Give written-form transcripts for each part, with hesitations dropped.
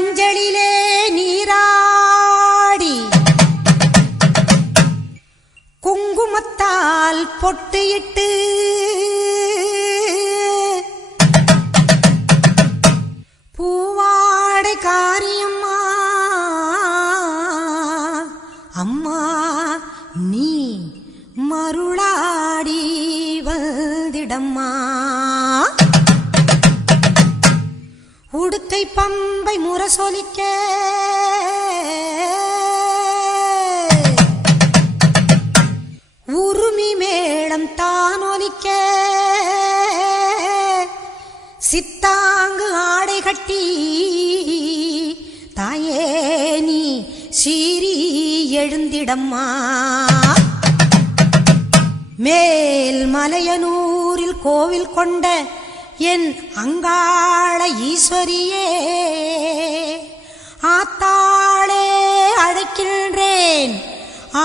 மஞ்சளிலே நீராடி குங்குமத்தால் பொட்டியிட்டு பூவாடை காரியம்மா அம்மா நீ மருளாடி வந்திடம்மா. உடுக்கை பம்பை முரசொலிக்க உருமி மேளம் தானொலிக்க சித்தாங்கு ஆடை கட்டி தாயே நீ சீறி எழுந்திடம்மா. மேல் மலையனூரில் கோவில் கொண்ட என் அங்காள ஈஸ்வரியே ஆத்தாளே அழைக்கின்றேன்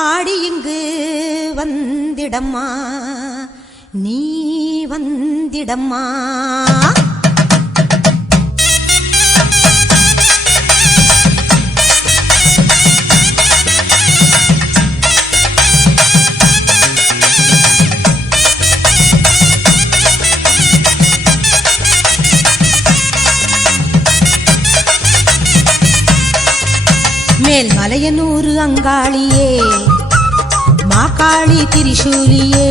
ஆடி இங்கு வந்திடம்மா நீ வந்திடம்மா. மேல் மலையனூர் அங்காளியே மாகாளி திரிசூலியே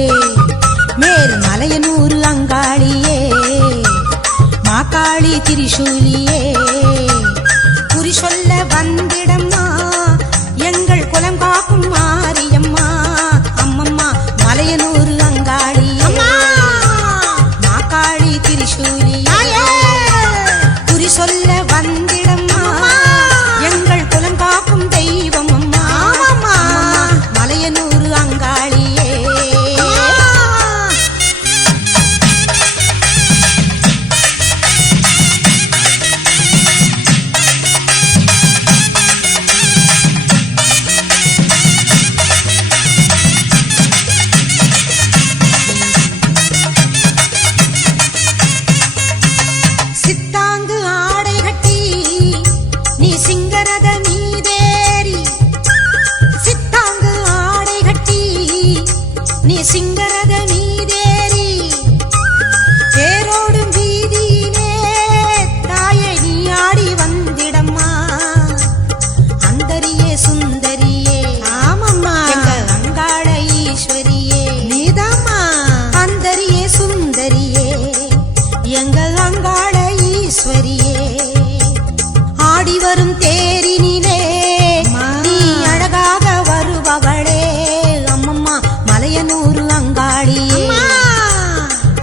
மேல் மலையனூர் அங்காளியே மாகாளி திரிசூலியே குறி சொல்ல வந்திடம்மா எங்கள் குலம் காக்கும் மாரியம்மா அம்மம்மா மலையனூர் அங்காளியே மாகாளி திரிசூலியே குறி சொல்ல வந்திடம்மா எங்கள் குலம் காக்கும் தெய்வம் அம்மா மலையனூர் அங்காளியே. சித்தாங்கு ஆடை கட்டி நீ சிங்கரத மீதேறி சித்தாங்கு ஆடை கட்டி நீ சிங்கரத மீதேறி தேரோடும் வீதியிலே தாயை நீ ஆடி வந்திடம்மா அந்தரியே சுந்தரியே ஆமம்மா எங்கள் அங்காள ஈஸ்வரியே நீதாம்மா அந்தரியே சுந்தரியே எங்கள் அங்காள ஈஸ்வரியே. ஆடி வரும் தேரினிலே நீ அழகாக வருபவளே அம்மம்மா மலையனூர் அங்காளியே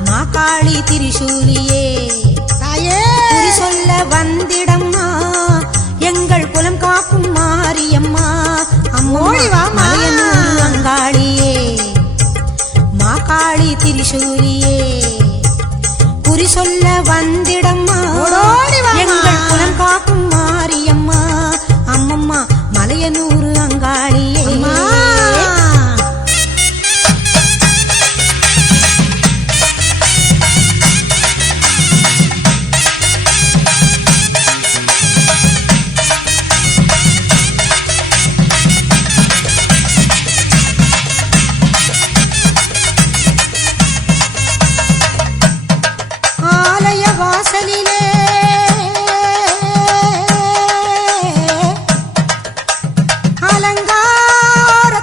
மாகாளி திரிசூலியே குறி சொல்ல வந்திடம்மா எங்கள் குலம் காக்கும் மாரியம்மா அம்மா மலையனூர் அங்காளியே மாகாளி திரிசூலியே குறி சொல்ல வந்திடம்மா எங்கள் குலம் காக்கும் மாரியம்மா அம்மம்மா மலையனூர் அங்காளியே. ஆலய வாசலிலே அலங்கார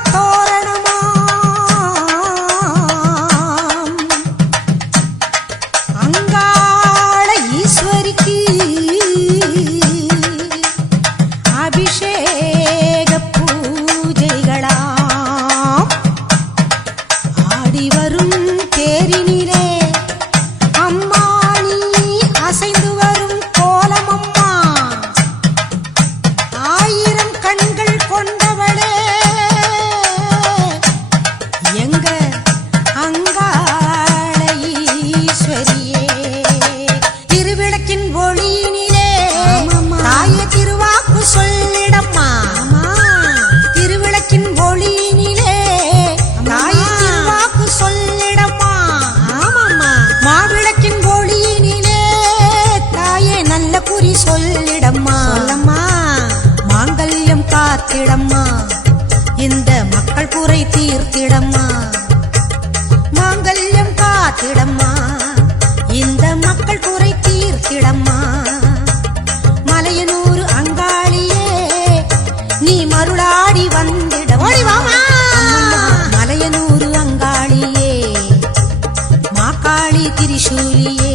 திரிசூலியே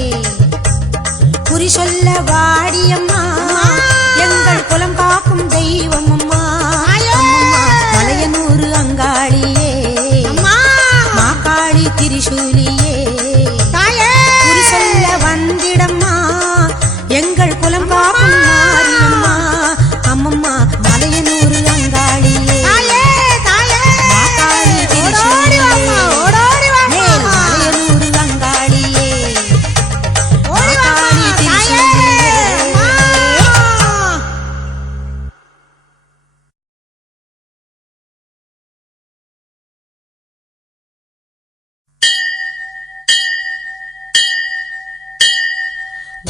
குறி சொல்ல வாடியம்மா எங்கள் குலம் காக்கும் தெய்வம் அம்மா மலையனூர் அங்காளியே மாக்காளி திரிசூலியே குறி சொல்ல வந்திடம்மா எங்கள் குலம் காக்கும் மாரியம்மா அம்மம்மா மலையனூர் அங்காளியே மாக்காளி திரிசூலியே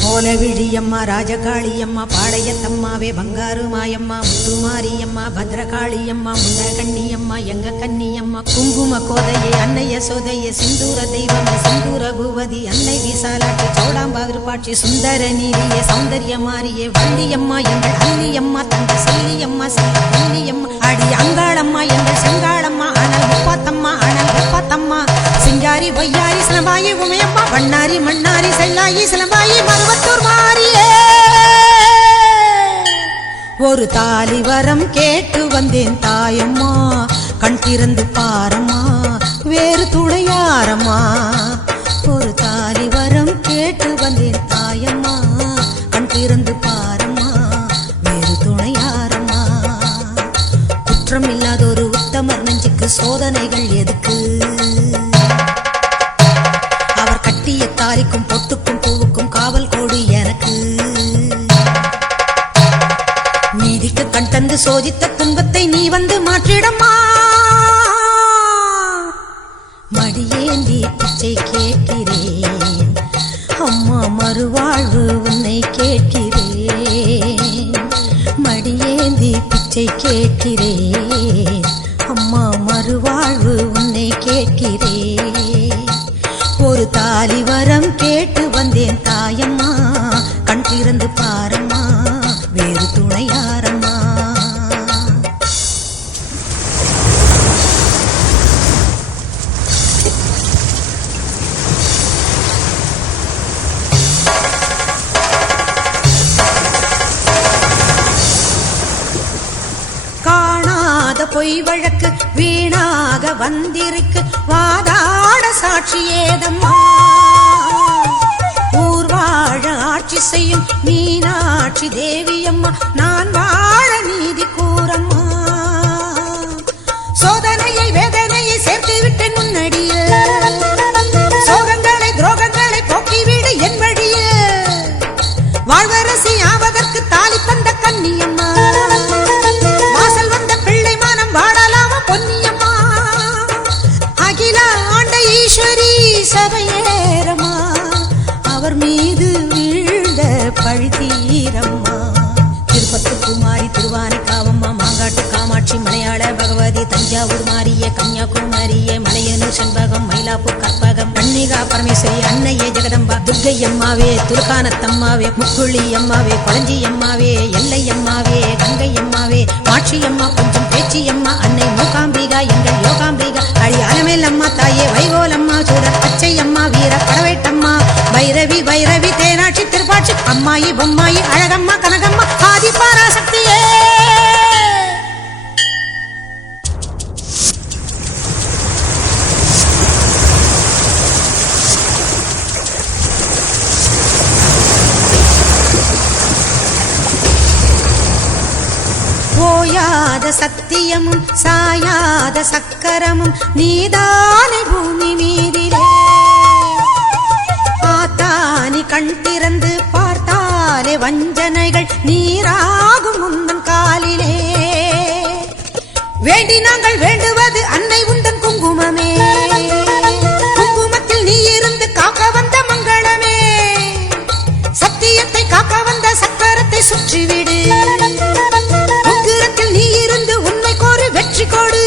கோலவிழியம்மா ராஜகாளியம்மா பாளையத்தம்மாவே பங்காரு மாயம்மா முத்துமாரியம்மா பத்ரகாளியம்மா முண்டகண்ணியம்மா எங்க கன்னியம்மா குங்கும கோதையே அன்னைய சோதைய சிந்தூர தெய்வமே சிந்தூர பூவதி அன்னை விசாலாட்சி சோடாம்பாதிருப்பாட்சி சுந்தர நீரியே சௌந்தர்ய மாரியே வள்ளியம்மா எங்கள் அல்லியம்மா தங்க செல்லியம்மா செல்ல கன்னியம்மா அடி அங்காளம்மா எங்கள் செங்காளம்மா அனல் முப்பாத்தம்மா அனல் வெப்பாத்தம்மா சிங்காரி பொய்யாரி சிலம்பாயி உமையம்மா வண்ணாரி மண்ணாரி செல்லாயி சிலம்பாயி மருவத்தூர் மாரியே ஒரு தாலி வரம் கேட்டு வந்தேன் தாயம்மா கண் திறந்து பாரம்மா வேறு துணையாரம்மா ஒரு தாலி வரம் கேட்டு வந்தேன் தாயம்மா கண் திறந்து பாரம்மா வேறு துணையாரம்மா குற்றம் இல்லாத ஒரு உத்தமர் நெஞ்சுக்கு சோதனைகள் எதுக்கு கட்டிய தாலிக்கும் பொட்டுக்கும் பூவுக்கும் காவல் கோடு எனக்கு நீதிக்கு கண் தந்து சோதித்த துன்பத்தை நீ வந்து மாற்றிடம்மா மடியேந்தி பிச்சை கேட்கிறேன் அம்மா மறுவாழ்வு உன்னை கேட்கிறேன் மடியேந்தி பிச்சை கேட்கிறேன் அம்மா மறுவாழ்வு உன்னை கேட்கிறேன் ஒரு தாலி வரம் கேட்டு வந்தேன் தாயம்மா கண் திறந்து பாரம்மா வேறு துணையாரம்மா காணாத பொய் வழக்கு வீணாக வந்திருக்கு வாதாட சாட்சி ஏதம்மா ஊர் வாழ ஆட்சி செய்யும் மீனாட்சி தேவியம்மா நான் வாழ நீதி கூறம்மா சோதனையை வேதனையை சேர்த்து விட்டேன் முன்னடிய சோகங்களை துரோகங்களை போக்கிவிடு என் வழிய வாழ்வரசி ஆவதற்கு தாலி தந்த கன்னியம்மா வாசல் வந்த பிள்ளை மானம் வாழலாமா பொன்னியம்மா அகில ஆண்ட ஈஸ்வரி சபையேரம்மா அவர் மீது வீழ்ந்த பழி தீரம்மா திருப்பத்து குமாரி திருவானைக்காவம்மா மாங்காட்டு காமாட்சி மலையாள பகவதி தஞ்சாவூர் மாரியே கன்னியாகுமரியே மலையனூர் செண்பகம் மயிலாப்பூர் கற்பகம் கன்னிகா பரமேஸ்வரி அன்னையே ஜெகதம்பா துர்க்கை அம்மாவே துர்கானத்தம்மாவே முக்குள்ளி அம்மாவே கொளஞ்சி அம்மாவே எல்லை அம்மாவே கங்கை அம்மாவே மாட்சி அம்மா கொஞ்சம் பேச்சி அம்மா அன்னை மூகாம்பிகா எங்கள் யோகாம்பிகா அழி அலமேல் அம்மா தாயே வைகோலம்மா சூரர் பச்சை அம்மா வீர படவேட்டம்மா பைரவி பைரவி தேனாட்சி திருப்பாட்சி அம்மாயி பொம்மாயி அழகம்மா கனகம்மா ஆதி பராசக்தியே ஓயாத சத்தியமும் சாயாத சக்கரமும் நீதானே பூமி மீதிலே ஆத்தானி கண் திறந்து பார்த்தாலே வஞ்சனைகள் நீராகும் முந்தன் காலிலே வேண்டி நாங்கள் வேண்டுவது அன்னை உந்தன் குங்குமமே குங்குமத்தில் நீ இருந்து காக்க வந்த மங்களமே சத்தியத்தை காக்க வந்த சக்கரத்தை சுற்றிவிடு உக்கிரத்தில் நீ இருந்து உன்னை கோரி வெற்றி கொடு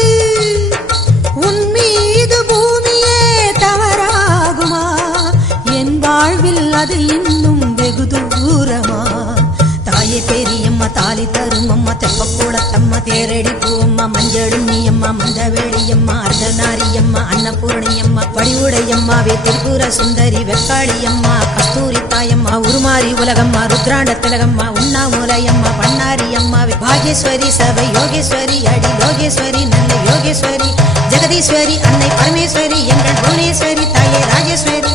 உன் மீது பூமியே தவறாகுமா என் வாழ்வில் அது இன்னும் வெகு தூரமா தாயே பெரியம்மா தாலி தாலி தரும் அம்மா தெப்பக்கூடத்தம்மா தேரடி பூவம்மா மஞ்சளும் நீயம்மா மந்தவேளியம்மா அர்த்தநாரியம்மா அன்னபூரணியம்மா வடிவுடையம்மாவே திரிபுர சுந்தரி வெக்காளியம்மா கஸ்தூரி தாயம்மா உருமாறி உலகம்மா ருத்ராண்ட திலகம்மா உண்ணாமூலையம்மா பண்ணாரியம்மாவே பாகேஸ்வரி சபை யோகேஸ்வரி அடி லோகேஸ்வரி நல்ல யோகேஸ்வரி ஜெகதீஸ்வரி அன்னை பரமேஸ்வரி எங்கள் புவனேஸ்வரி தாயே ராஜேஸ்வரி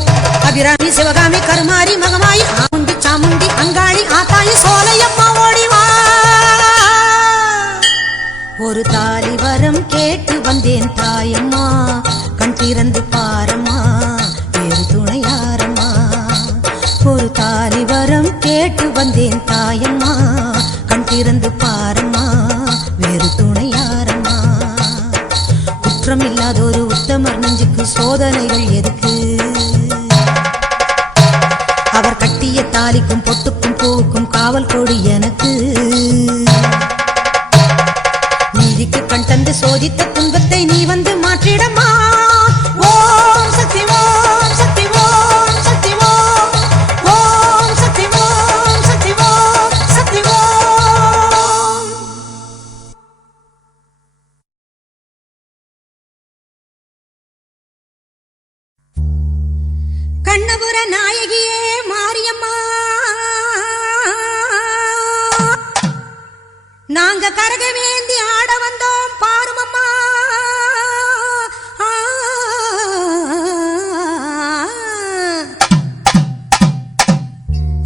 அபிராமி சிவகாமி கருமாரி மகமாயி ஆமுண்டி சாமுண்டி அங்காளி ஆத்தாயி சோலையம்மா ஓடிவா. ஒரு தாலி வரம் கேட்டு வந்தேன் தாயம்மா கண் திறந்து பாரம்மா வேறு துணையாரம்மா. ஒரு தாலி வரம் கேட்டு வந்தேன் தாயம்மா கண் திறந்து பாரம்மா வேறு துணையாரம்மா. குற்றம் இல்லாத ஒரு உத்தமர் நெஞ்சுக்கு சோதனைகள் எதுக்கு? அவர் கட்டிய தாலிக்கும் பொட்டுக்கும் பூவுக்கும் காவல் கொடு எனக்கு. நீதிக்கு கண் தந்து சோதித்த துன்பத்தை நீ வந்து மாற்றிடமா. ஓம் சக்தி ஓம் சக்தி ஓம் சக்தி ஓம் ஓம் சக்தி ஓம் சக்தி ஓம் சக்தி ஓம். கண்ணபுர நாயகியே மாரியம்மா நாங்க கரகமேந்தி ஆட வந்தோம் பாருமம்மா.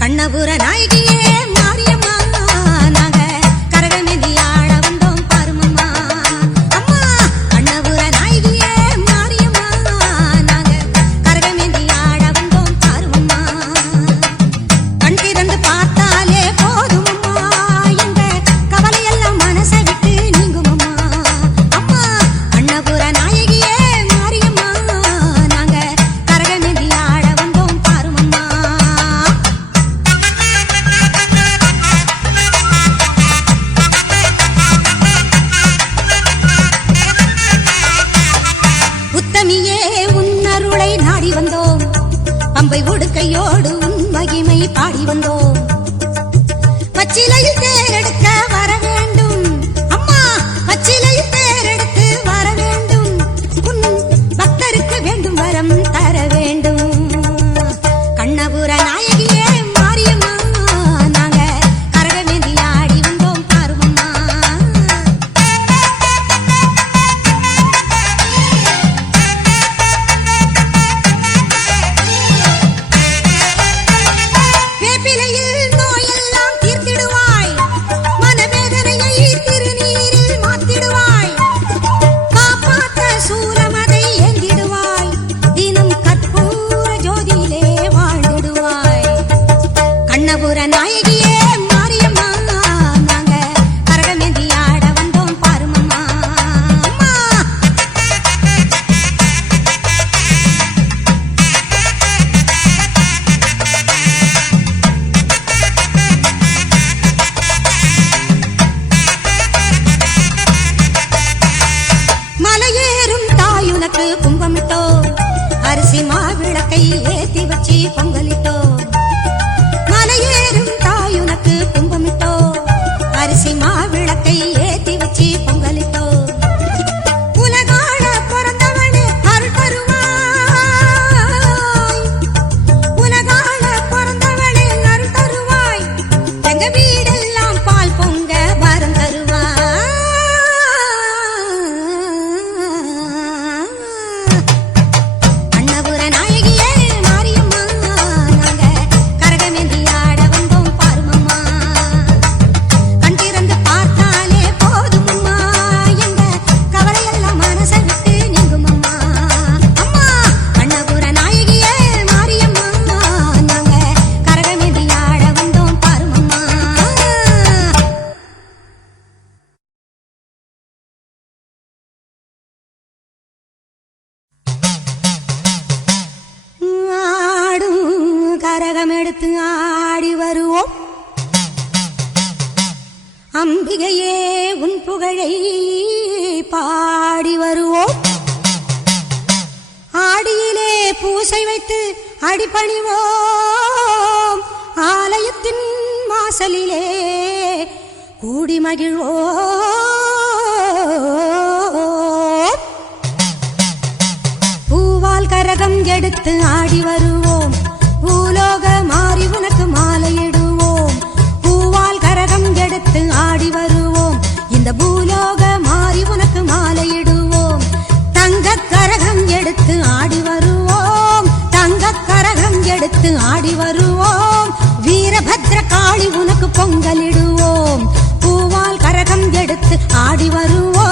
கண்ணபுர நாயகியே மாரியம்மா நாங்க கரகமேந்தி ஆட வந்தோம் பாருமம்மா. அம்மா கண்ணபுர நாயகியே மாரியம்மா நாங்க கரகமேந்தி ஆட வந்தோம் பாருமம்மா. கண் திறந்து பார்த்தாலே போதுமம்மா எங்க கவலையெல்லாம் மனசை விட்டு நீங்குமம்மா. அம்மா கண்ணபுர நாயகியே மாரியம்மா நாங்க கரகமேந்தி ஆட வந்தோம் பாருமம்மா. உத்தமியே உன்னருளை நாடி வந்தோம் பம்பை உடுக்கையோடு உன் மகிமை பாடி வந்தோம். பச்சிலையில் தேரெடுக்க வர வேண்டும் அம்மா பச்சிலையில் தேரெடுத்து வர வேண்டும். உன் பக்தருக்கு வேண்டும் வரம் தர வேண்டும். கண்ணபுர நாயகியே மாரியம்மா நாங்க கரகமேந்தி ஆடி வந்தோம் பாருமம்மா. வேப்பிலையில் நோயெல்லாம் தீர்த்திடுவாய் மனவேதனையை திருநீரில் மாத்திடுவாய். காப்பாற்ற சூலமதை ஏந்திடுவாய் தினம் கற்பூர ஜோதியிலே வாழ்ந்திடுவாய். கண்ணபுர நாயகியே மாரியம்மா நாங்க கரகமேந்தி ஆட வந்தோம் பாருமம்மா. அம்மா மலையேறும் தாயுனக்கு கும்பமிட்டோ அரிசி மாவிளக்கை ஏத்தி வச்சி பொங்கலிட்டோ. மலையேறும் தாயுனக்கு கும்பமிட்டோ அரிசி மாவிளக்கை ஏத்தி வச்சி பொங்கலிட்டோ. உலகாள பிறந்தவனே அருள் தருவாய் உலகாள பிறந்தவனே அருள் தருவாய். எங்க வீடெல்லாம் பால் பொங்க வரம் தருவாய். கண்ணபுர நாயகியே மாரியம்மா நாங்க கரகமேந்தி ஆட வந்தோம் பாருமம்மா. கண் திறந்து பார்த்தாலே போதுமம்மா எங்க கவலையெல்லாம் மனசை விட்டு நீங்குமம்மா. அம்மா கண்ணபுர நாயகியே மாரியம்மா நாங்க கரகமேந்தி ஆட வந்தோம் பாருமம்மா. ஆடும் கரகம் எடுத்து ஆடி வருவோம் அம்பிகையே உன் புகழை பாடி வருவோம். ஆடியிலே பூசை வைத்து அடிபணிவோம் ஆலயத்தின் வாசலிலே கூடி மகிழ்வோ. பூவால் கரகம் எடுத்து ஆடி வருவோம், பூலோக மாறி உனக்கு மாலையிடுவோம். பூவால் கரகம் எடுத்து ஆடி வருவோம், இந்த பூலோக மாறி உனக்கு மாலையிடுவோம். தங்க கரகம் எடுத்து ஆடி வருவோம், தங்க கரகம் எடுத்து ஆடி வருவோம். வீரபத்ர காளி உனக்கு பொங்கலிடுவோம், பூவால் கரகம் எடுத்து ஆடி வருவோம்.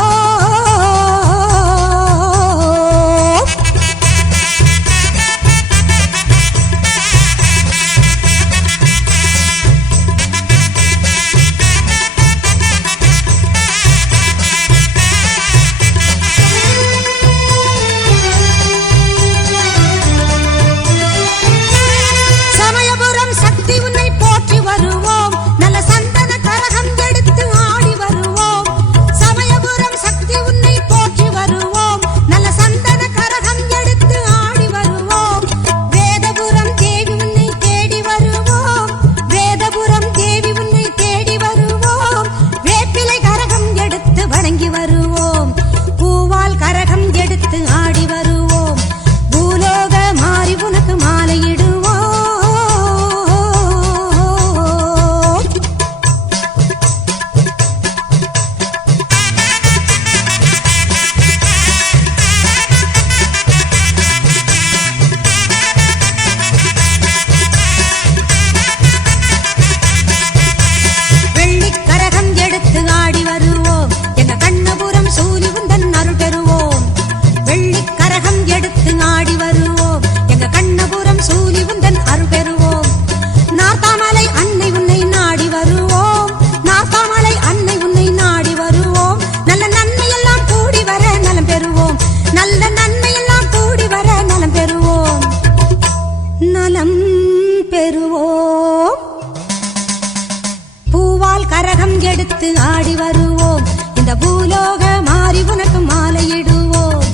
கரகம் எடுத்து ஆடி வருவோம், இந்த பூலோக மாறி உனக்கு மாலையிடுவோம்.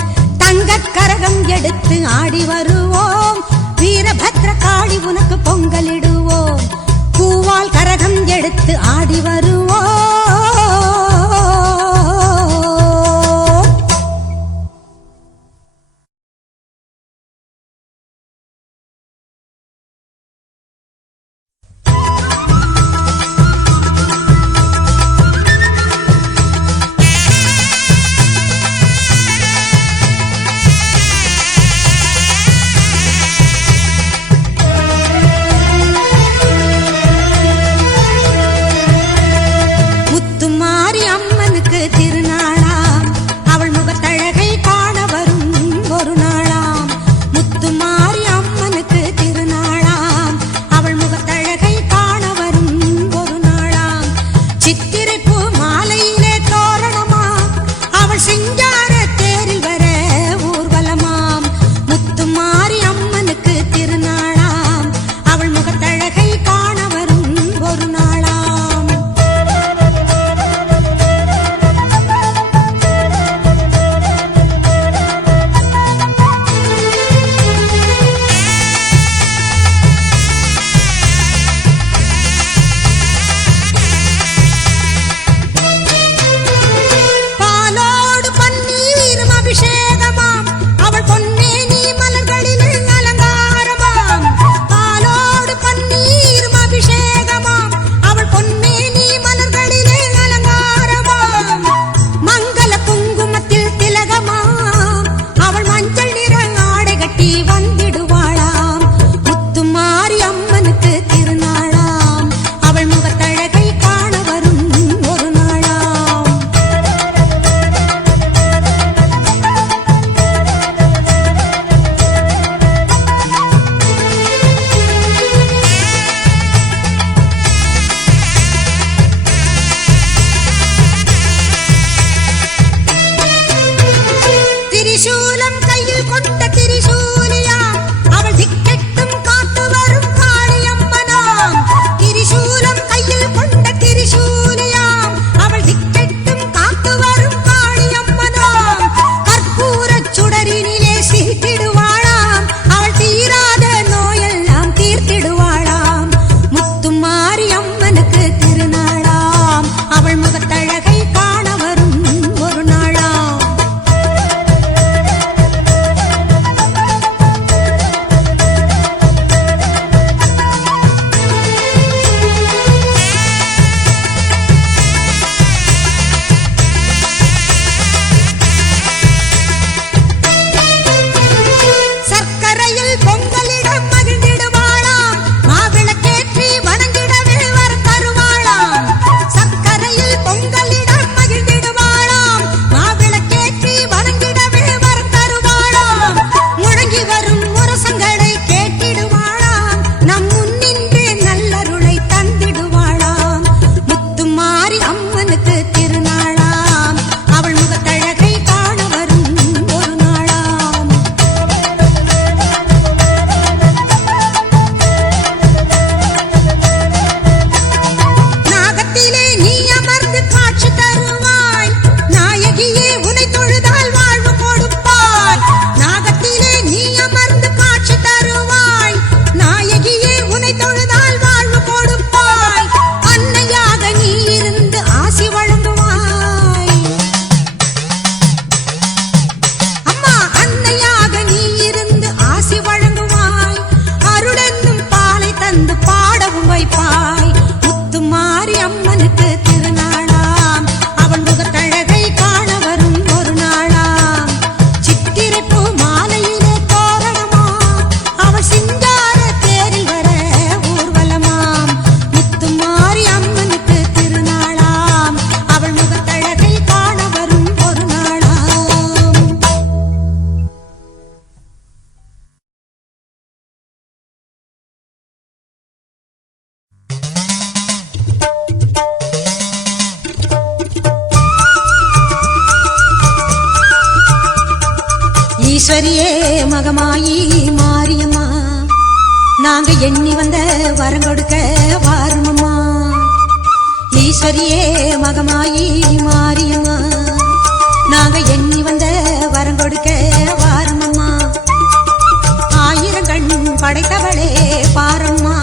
தங்க கரகம் எடுத்து ஆடி வருவோம், வீரபத்ர காளி உனக்கு பொங்கலிடுவோம். பூவால் கரகம் எடுத்து ஆடி வருவோம். ஈஸ்வரியே மகமாயி மாரியம்மா, நாங்க எண்ணி வந்த வரம் கொடுக்க வாருமம்மா. ஈஸ்வரியே மகமாயி மாரியம்மா, நாங்க எண்ணி வந்த வரம் கொடுக்க வாருமம்மா. ஆயிரம் கண் படைத்தவளே பாரம்மா,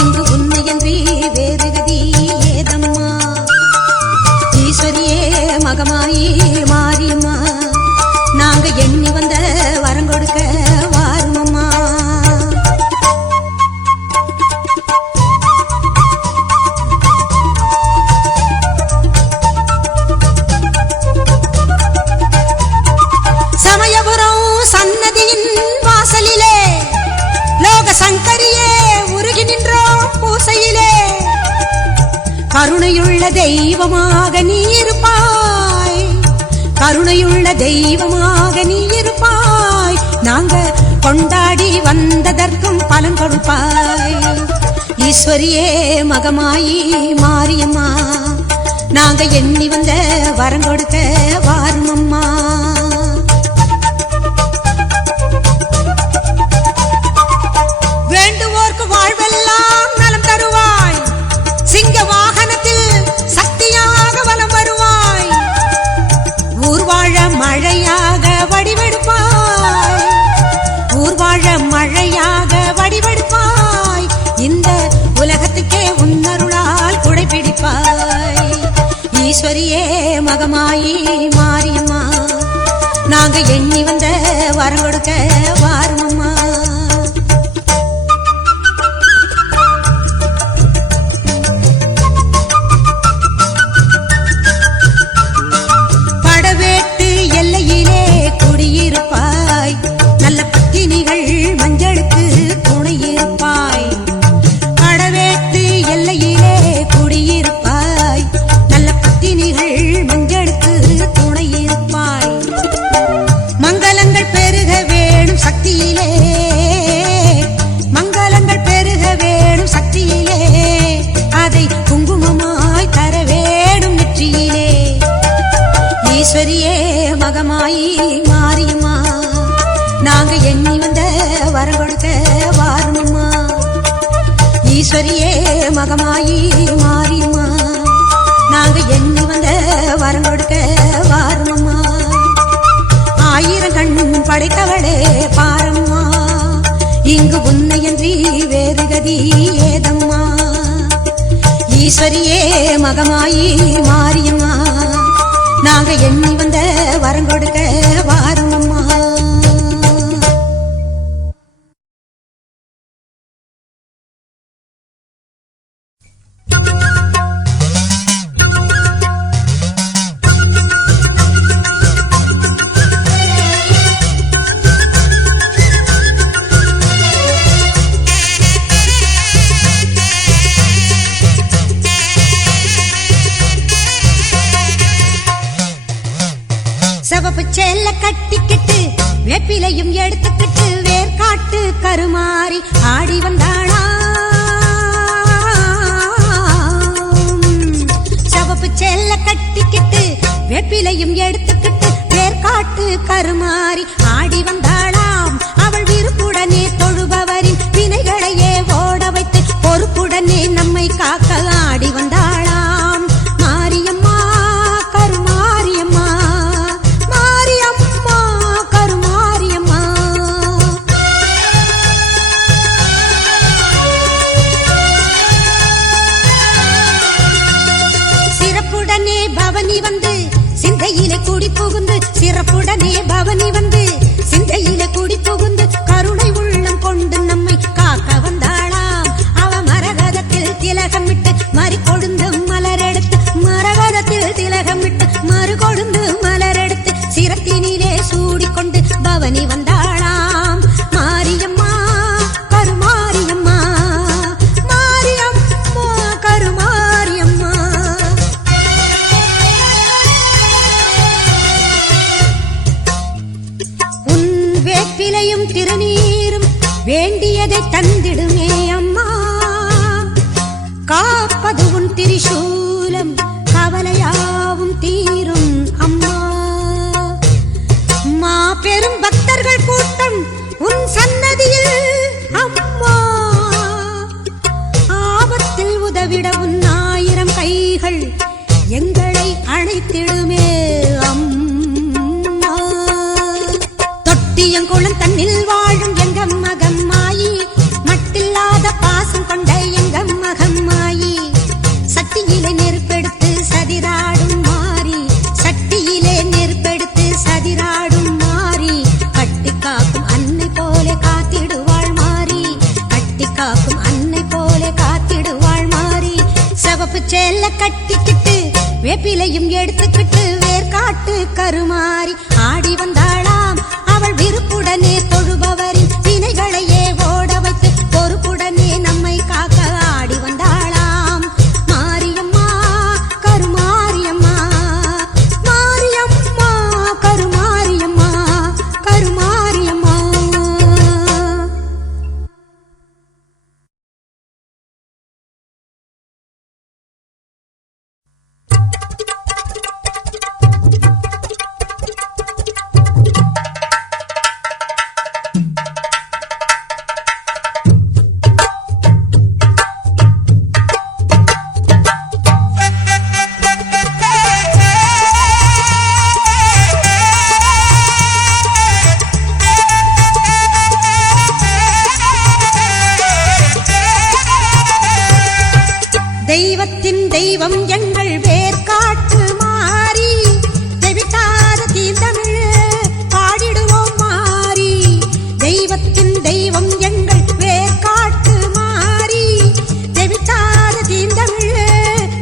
இங்கு உன்னையன்றி வேறு கதி ஏதம்மா. ஈஸ்வரியே மகமாயி மாரியம்மா, நாங்க எண்ணி வந்த வரம் கொடுக்க வாருமம்மா. சமயபுரம் சன்னதியின் வாசலிலே லோக சங்கரியே உருகி நின்றோம் பூசையிலே. கருணையுள்ள தெய்வமாக நீ இருப்பாய், கருணையுள்ள தெய்வமாக நீ இருப்பாய். நாங்க கொண்டாடி வந்ததற்கும் பலன் கொடுப்பாய். ஈஸ்வரியே மகமாயி மாரியம்மா, நாங்க எண்ணி வந்த வரம் கொடுக்க வாருமம்மா. வேண்டுவோர்க்கு வாழ்வெல்லாம் நலம் தருவாய், சிங்க வாகனத்தில் சக்தியாக வலம் வருவாய். ஊர்வாழ மழையாக வடிவெடுப்பாய், ஊர்வாழ மழையாக வடிவெடுப்பாய். இந்த உலகத்துக்கே உன்னருளால் குடைபிடிப்பாய். ஈஸ்வரியே மகமாயி மாரியம்மா, நாங்க எண்ணி வந்த வரம் கொடுக்க வாருமம்மா. படவேட்டு எல்லையிலே குடியிருப்பாய், நல்ல பத்தினிகள் மஞ்சளுக்கு துணையிருப்பாய். படவேட்டு எல்லையிலே குடியிருப்பாய், நல்ல பத்தினிகள் மஞ்சளுக்கு துணையிருப்பாய். மங்களங்கள் பெருக வேணும் சக்தியிலே, மங்களங்கள் பெருக வேணும் சக்தியிலே. அதை குங்குமமாய் தர வேணும் நெற்றியிலே. ஈஸ்வரியே மகமாயி மாரியம்மா, நாங்க எண்ணி வந்த வரம் கொடுக்க வாருமம்மா. ஈஸ்வரியே மகமாயி மாரியம்மா, நாங்க எண்ணி வந்த வரம் கொடுக்க வாருமம்மா. ஆயிரம் கண் படைத்தவளே பாரம்மா, இங்கு உன்னையன்றி வேறு கதி ஏதம்மா. ஈஸ்வரியே மகமாயி மாரியம்மா, நாங்க எண்ணி வந்த வரம் கொடுக்க வாருமம்மா. சிவப்பு சேல கட்டிக்கிட்டு வேப்பிலையும் எடுத்துக்கிட்டு வேர்காட்டு கருமாறி ஆடி வந்தாளா. சிவப்பு சேல கட்டிக்கிட்டு வேப்பிலையும் எடுத்துக்கிட்டு வேர்காட்டு கருமாறி ஆடி வந்தாளாம். அவள் விருப்புடனே தொழுபவரின் வினைகளையே ஓட வைத்து பொறுப்புடனே நம்மை காக்க ஆடி வந்தாளாம். மாரியம்மா கருமாரியம்மா, மாரியம்மா கருமாரியம்மா. சிறப்புடனே பவனி வந்து சிந்தையிலே குடி புகுந்து, சிறப்புடனே பவனி வந்து சிந்தையிலே குடி புகுந்து கருணை உள்ளம் கொண்டு நம்மை காக்க வந்தாளாம். அவ மரகதத்தில் திலகமிட்டு மறி கொழுந்து மலரெடுத்து, மரகதத்தில் திலகமிட்டு மறு கொழுந்து மலரெடுத்து சிரத்தினிலே சூடிக்கொண்டு பவனி வந்தாளாம். மாரியம்மா கருமாரியம்மா, மாரியம்மா கருமாரியம்மா. உன் வேப்பிலையும் திருநீரும் வேண்டியதை தந்திடுமே அம்மா. காப்பது உன் திரிசூலம், கவலையாவும் தீரும் அம்மா. மாபெரும் பக்தர்கள் கூட்டம் உன் சன்னதியில் அம்மா, ஆபத்தில் உதவிட உன் 1000 கைகள் எங்களை அழைத்திடுமே அம்மா. தொட்டியங்குளம் தன்னில் வாழும் எங்க மகம்மாயி, மட்டில்லாத பாசம் கொண்ட எங்க மகம்மாயி, சட்டியிலே நெருப்பெடுத்து சதிராடும் மாறி, சட்டியிலே நெருப்பெடுத்து சதிராடும் மாறி, கட்டி காக்கும் அன்னை போல காத்திடுவாள் மாறி, கட்டி காக்கும் அன்னை போல காத்திடுவாள் மாறி. சிவப்பு சேல கட்டிக்கிட்டு வேப்பிலையும் எடுத்துக்கிட்டு வேர்காட்டு கருமாறி ஆடி வந்தாளாம். அவள் விருப்புடனே தொழுபவரின் வினைகளையே ஓட வைத்து பொறுப்புடனே நம்மை காக்க ஆடி வந்தாளாம். மாரியம்மா கருமாரியம்மா, மாரியம்மா கருமாரியம்மா, கருமாரியம்மா. தெய்வத்தின் தெய்வம் எங்கள் வேர்காட்டு மாறி, தெவிட்டாத தீந்தமிழ் பாடிடுவோம் மாறி. தெய்வத்தின் தெய்வம் எங்கள் வேர்காட்டு மாறி, தெவிட்டாத தீந்தமிழ்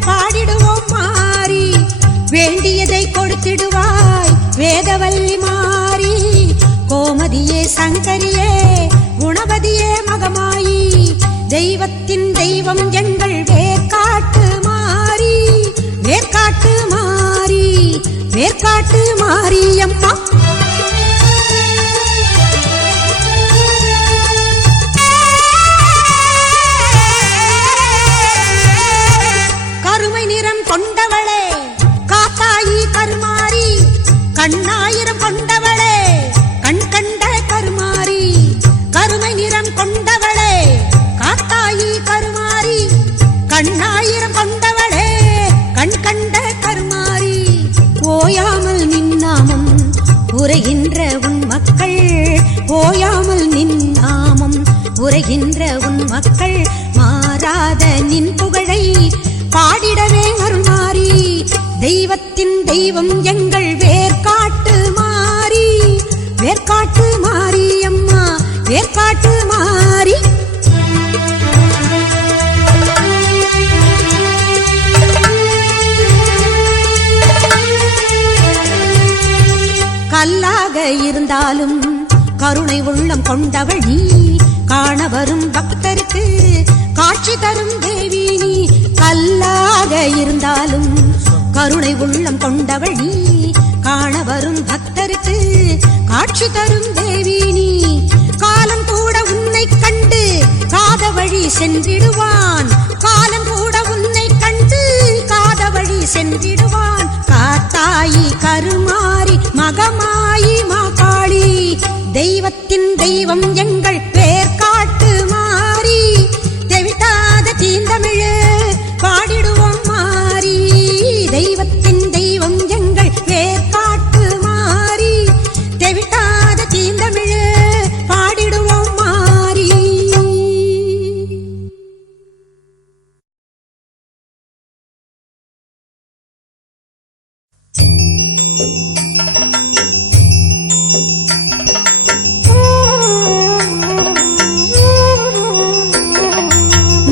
பாடிடுவோம் மாறி. வேண்டியதை கொடுத்திடுவாய் வேதவல்லி மாறி, கோமதியே சங்கரியே குணவதியே மகமாயி. தெய்வத்தின் தெய்வம் எங்கள் வேர்காட்டு மாறி, வேர்காட்டு மாறி, வேர்காட்டு மாரியம்மா. கருமை நிறம் கொண்டவளே காத்தாயி கருமாரி, கண்ணாயிரம் கொண்டவளே கண் கண்ட கருமாரி. கருமை நிறம் கொண்டவளே காத்தாயி கருமாரி, கண்ணாயிரம் கொண்டவளே கண் கண்ட கருமாரி. ஓயாமல் நின்னாமம் உரைகின்ற உன் மக்கள், ஓயாமல் நின்னாமம் உரைகின்ற உன் மக்கள், மாறாத நின் புகழை பாடிடவே அருள்மாரி. தெய்வத்தின் தெய்வம் எங்கள் வேர்காட்டு மாறி, வேர்காட்டு மாரி அம்மா, வேர்காட்டு மாறி. கல்லாக இருந்தாலும் கருணை உள்ளம் கொண்டவள் நீ, காண வரும் பக்தருக்கு காட்சி தரும் தேவி நீ. கல்லாக இருந்தாலும் கருணை உள்ளம் கொண்டவள் நீ, காண வரும் பக்தருக்கு காட்சி தரும் தேவி நீ. காலம் கூட உன்னை கண்டு காத வழி சென்றிடுவான், காலம் கூட உன்னை கண்டு காத வழி சென்றிடுவான். காத்தாயி கருமாரி மகமாயி மாகாளி, தெய்வத்தின் தெய்வம் எங்கள் வேர்காட்டு மாறி, தெவிட்டாத தீந்தமிழ் பாடிடுவோம் மாறி. தெய்வத்தின் தெய்வம் எங்கள் வேர்காட்டு மாறி, தெவிட்டாத தீந்தமிழ் பாடிடுவோம் மாறி.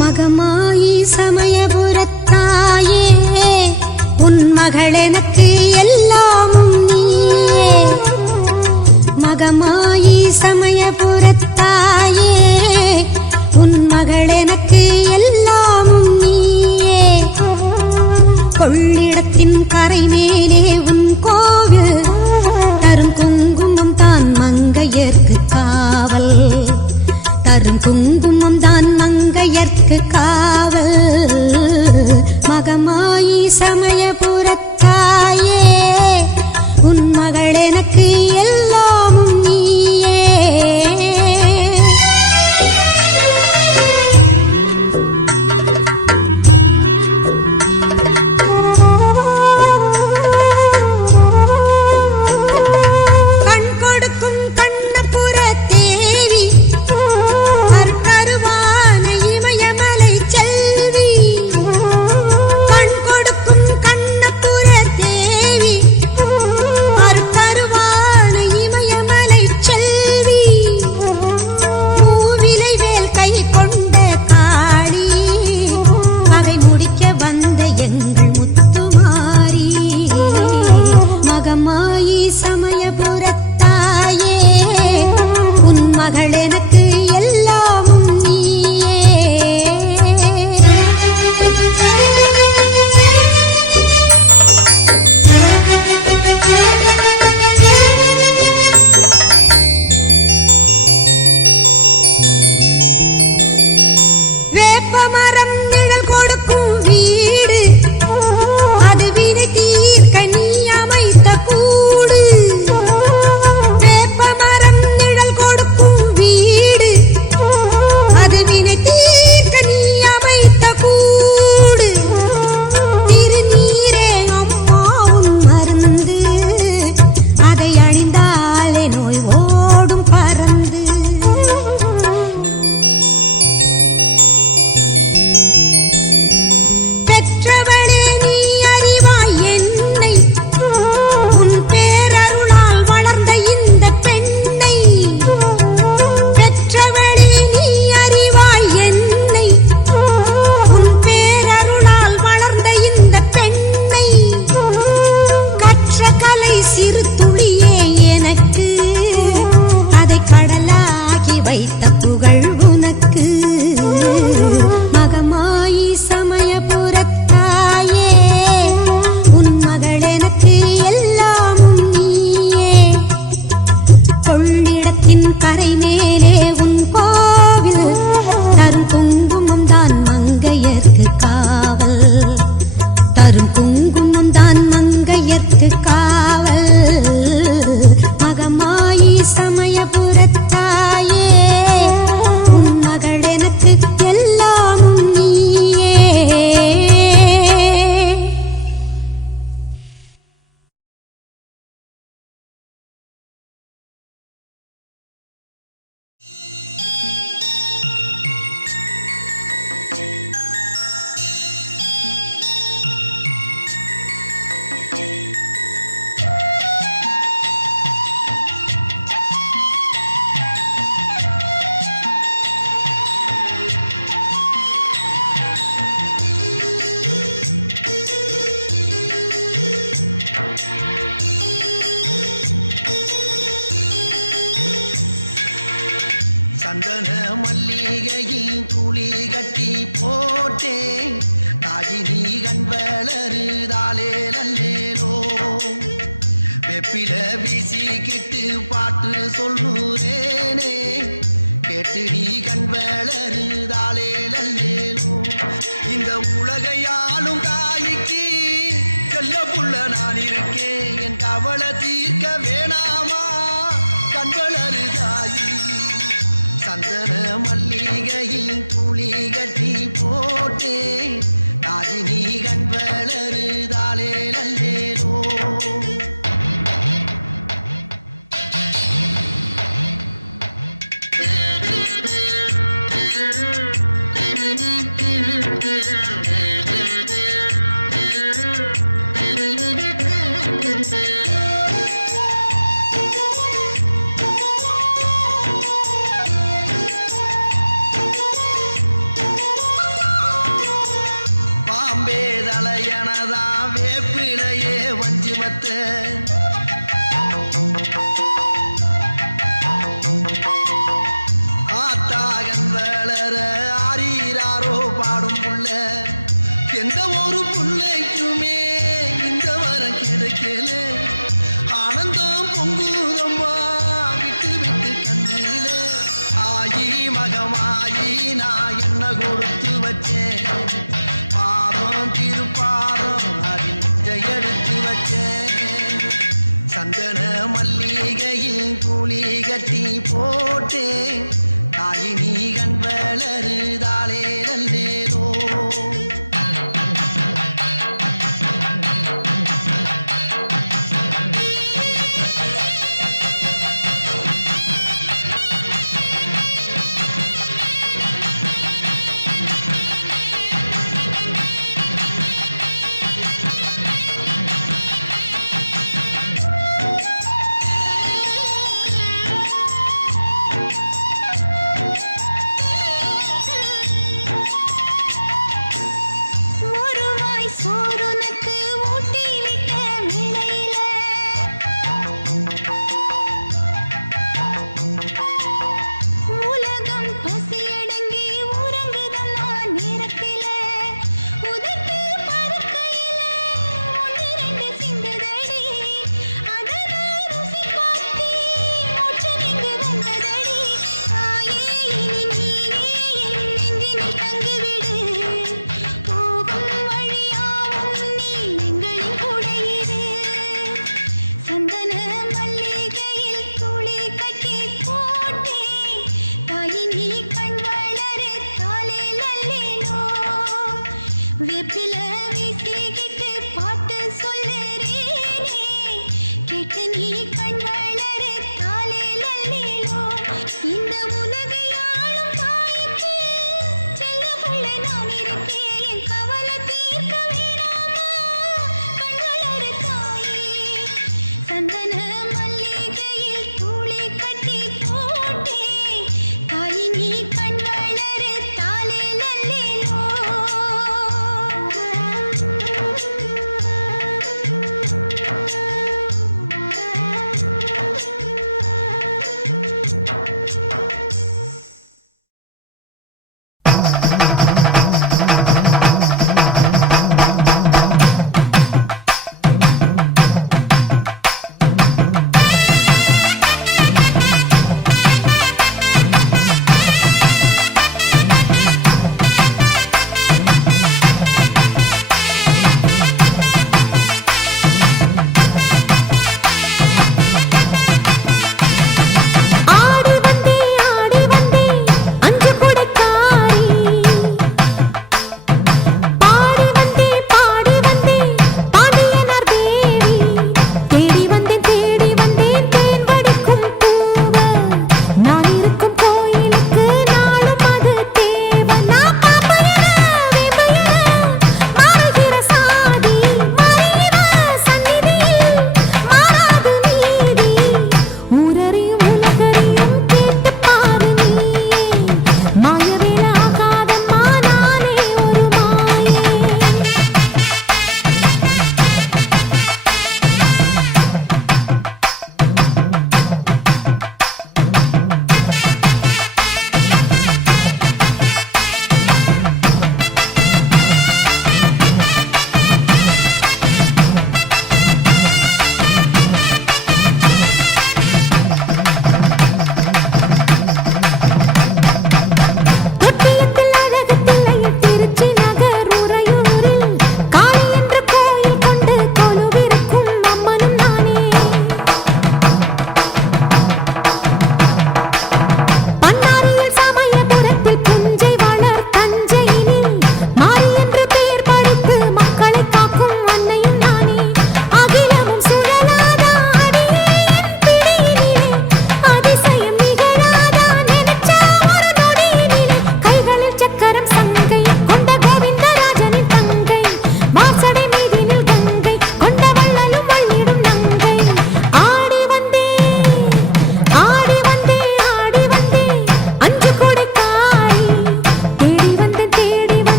மகமாயி சமயபுரத்தாயே, உன் மகள் எனக்கு எல்லாமும் நீயே. மகமாயி சமயபுரத்தாயே, உன் மகள் எனக்கு எல்லாமும் நீயே. கொள்ளிடத்தின் கரை மேலே உன் கோவில், தரும் குங்குமம் தான் மங்கையர்க்கு காவல், தரும் குங்குமம் தான் மங்கையர்க்கு காவல். மகமாயி சமயபுரத்தாயே, உன் மகள் எனக்கு எல்லாம் வேப்பமரம் நிழல் கொடுக்கும் வீடு, அது வினை தீர்க்க நீ அமைத்த கூடு. வேப்பமரம் நிழல் கொடுக்கும் வீடு, அது வினை தீர்க்க நீ அமைத்த கூடு. திருநீரே அம்மா உன் மருந்து, அதை அணிந்தாலே நோய் ஓடும் பறந்து.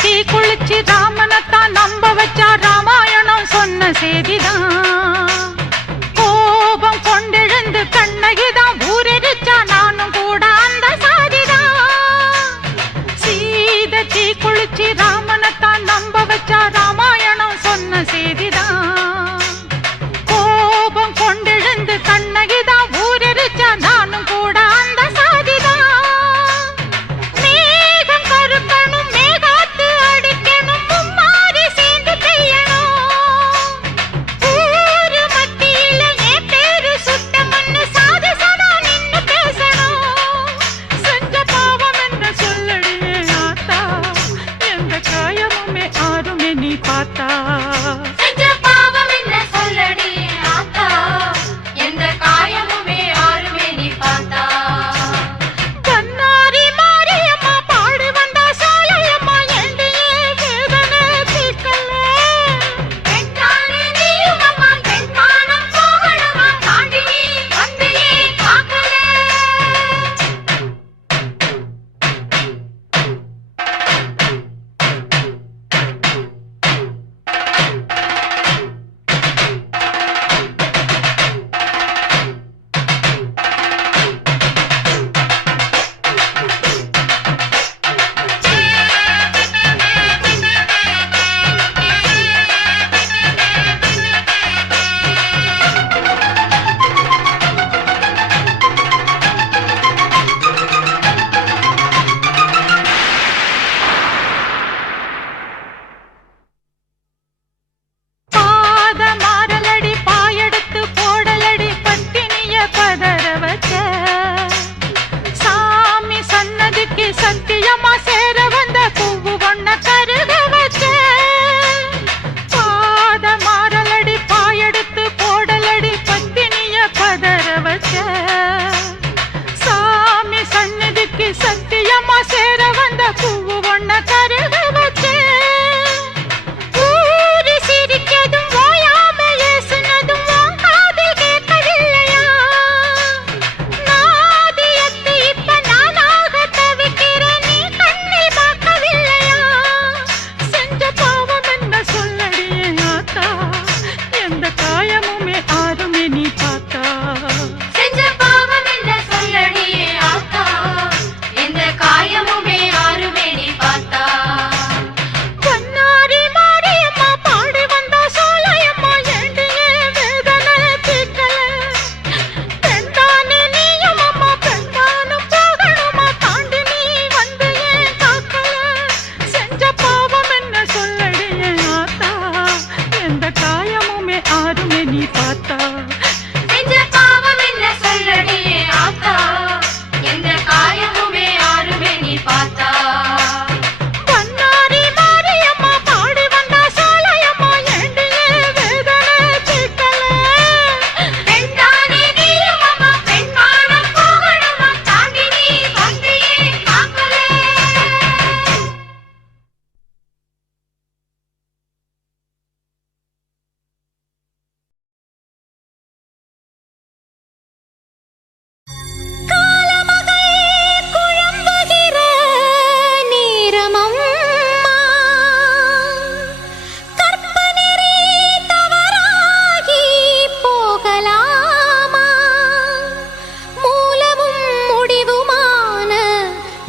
தீ குளிச்சு ராமனைத்தான் நம்ப வச்சா ராமாயணம் சொன்ன செய்திதான். கோபம் கொண்டெழுந்து கண்ணகிதான் ஊரெரிச்சா நானும் கூட அந்த சாதிதான். சீதை தீ குளிச்சு ராமனைத்தான் நம்ப வச்சா ராமாயணம் சொன்ன செய்திதான். கோபம் கொண்டெழுந்து கண்ணகிதான் ஊரெரிச்சா நானும் கூட அந்த சாதிதான். மேகம் கருக்கணும் மேகாத்து அடிக்கணும் மும்மாரி சேர்ந்து பெய்யணும். ஊரு மத்தியில என் பேரு சுட்ட மண்ணு சாதிசனா நின்னு பேசணும். செஞ்ச பாவம் என்ன சொல்லடியே ஆத்தா, எந்த காயமுமே ஆறுமே நீ பார்த்தா.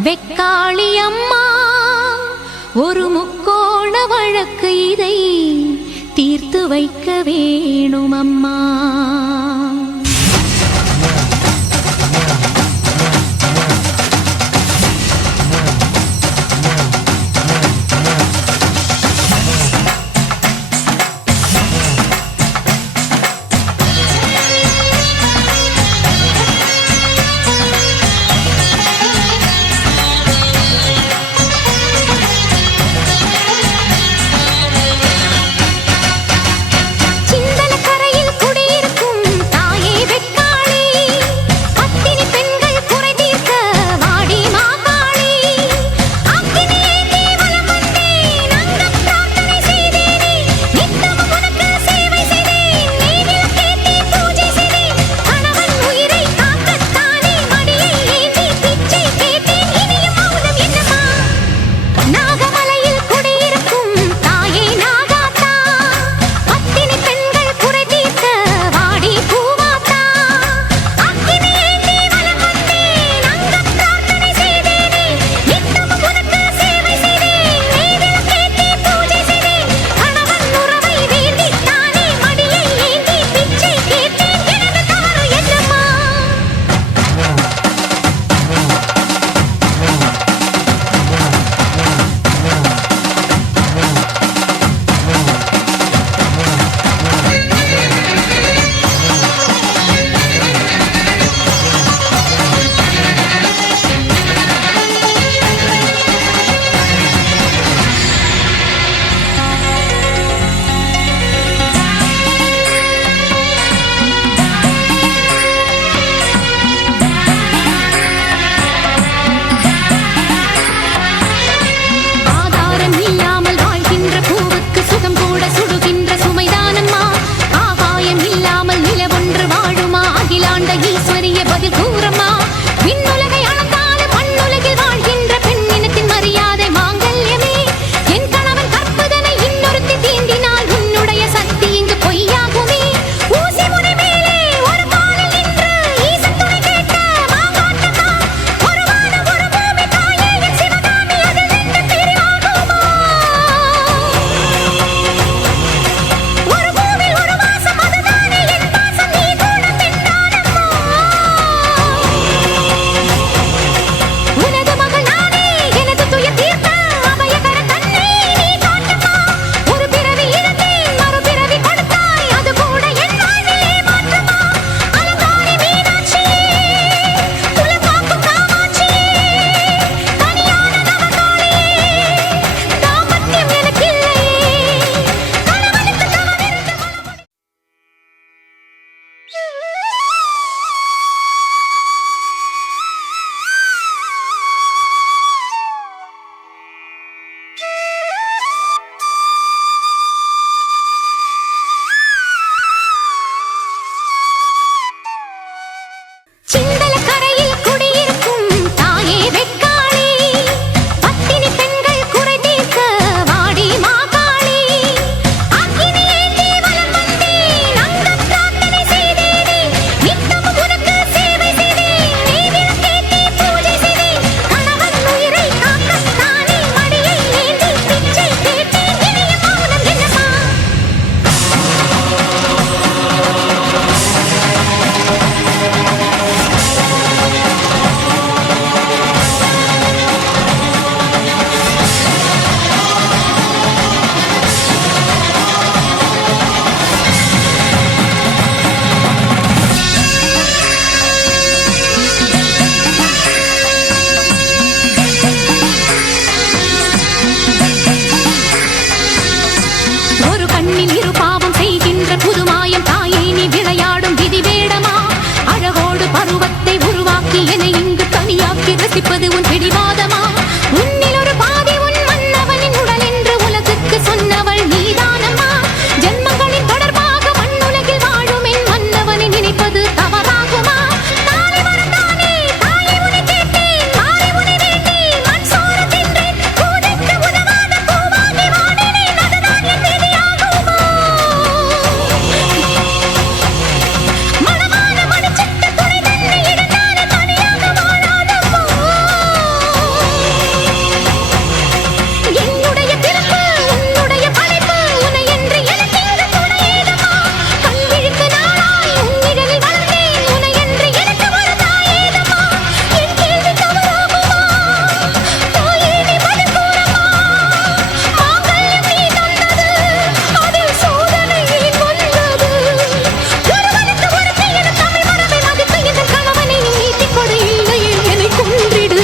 வெக்காளியம்மா ஒரு முக்கோண வழக்கு இதை தீர்த்து வைக்க வேணுமம்மா. சிந்தல கரையில் குடி ஈஸ்வரிய பதில் கூறம்மா விண்ணுலகை அளந்தாலும் மண்ணுலகில் வாழ்கின்ற பெண்ணினத்தின் மரியாதை மாங்கல்யமே என் கணவன் கற்பதனை இன்னொருத்தி தீண்டினால் உன்னுடைய சக்தி இங்கு பொய்யாகுமே ஊசி முனை மேலே ஒரு காலில் நின்று ஈசன் துணை கேட்ட மாங்காட்டம்மா ஒரு வானம் ஒரு பூமி தாயே என் சிவகாமி அதில் நின்று பிரிவாகுமா ஒரு பூவில் ஒரு வாசம் அதுதானே என் பாசம் நீ கூட பெண்ணானம்மா உனது மகள் நானே எனது துயர் தீர்த்த அபயகர தன்னை நீ காட்டம்மா ஒரு பிறவி இழந்தேன் மறுபிறவி கொடுத்தாய் அது கூட என் வாழ்விலே மாற்றமா அலங்காரி மீனாட்சியே குலகாக்கும் காமாட்சியே தனியான நவகாளியே தாம்பத்தியம் எனக்கில்லையே கணவனுக்கு தவமிருந்து சிந்தல கரையில் குடியிருக்கும் தாயே வெக்காளி பத்தினி பெண்கள் குறை தீர்க்க வாடி மாகாளி அக்கினி ஏந்தி வலம் வந்தேன் அங்கம் பிரார்த்தனை செய்தேனே நித்தமும் உனக்கு சேவை செய்தேன் நீ விளக்கேற்றி பூஜை செய்தேன் கணவன் உயிரை காக்கத்தானே மடியை ஏந்தி பிச்சை கேட்டேன் இனிய மௌனம் என்னம்மா ஒரு கண்ணில் இரு பாவம் செய்கின்ற புதுமாயம் தாயை நீ விளையாடும் விதி வேடமா அழகோடு பருவத்தை உருவாக்கி என இங்கு தனியாக்கி ரசிப்பது உன் பிடிவாதமா உன்னில் ஒரு பாதி உன் மன்னவனின் உடல் என்று உலகுக்கு சொன்னவள் நீதானம்மா ஜென்மங்களின் தொடர்பாக மண்ணுலகில் வாழும் என் மன்னவனை நினைப்பது தவறாகுமா தாலி மறந்தானே தாயை உன்னை கேட்டேன் மாறி உன்னை வேண்டி மண் சோறு தின்றேன் பூதைக்கு உதவாத பூவாகி வாடினேன் அதுதான் என் விதியாகுமா மனமான மணிச்சிட்டு துணை தன்னை இடந்தானே தனியாக வாழாதம்மா என்னுடைய பிறப்பு உன்னுடைய படைப்பு உன்னை என்று எனக்கு இங்கு துணையேதம்மா கண் விழிக்கு நாளாய் உன் நிழலில் வளர்ந்தேன் உன்னை என்று எனக்கு ஒரு தாயேதம்மா என் கேள்வி தவறாகுமா தாயே நீ பதில் கூறம்மா மாங்கல்யம் நீ தந்தது அதில் சோதனை ஏன் வந்தது ஒருவனுக்கு ஒருத்தி என தமிழ் மரபை மதித்து இந்த கணவனை நீ நீட்டிக் கொடு இல்லையே என்னை கொன்றிடு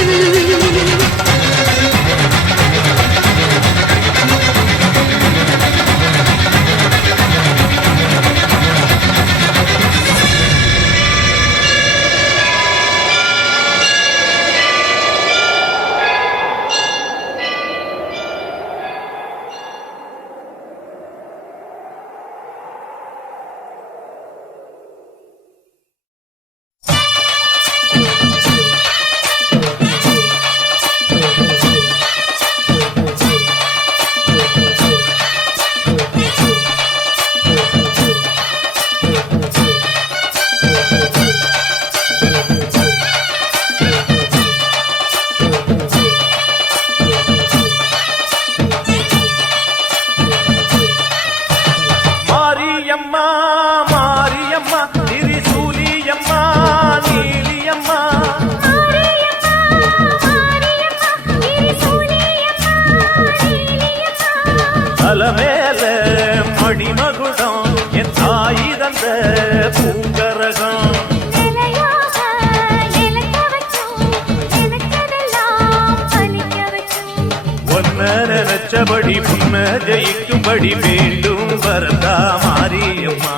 மாரியம்மா மாரியம்மா திரிசூலியம்மா நீலியம்மா தலைமேல மணிமகுடம் என் தாய் தந்த பூங்கரகம் ஒன்ன நினைச்சபடி புன்ன ஜெயிக்கும்படி வேண்டும் வரதா மாரியம்மா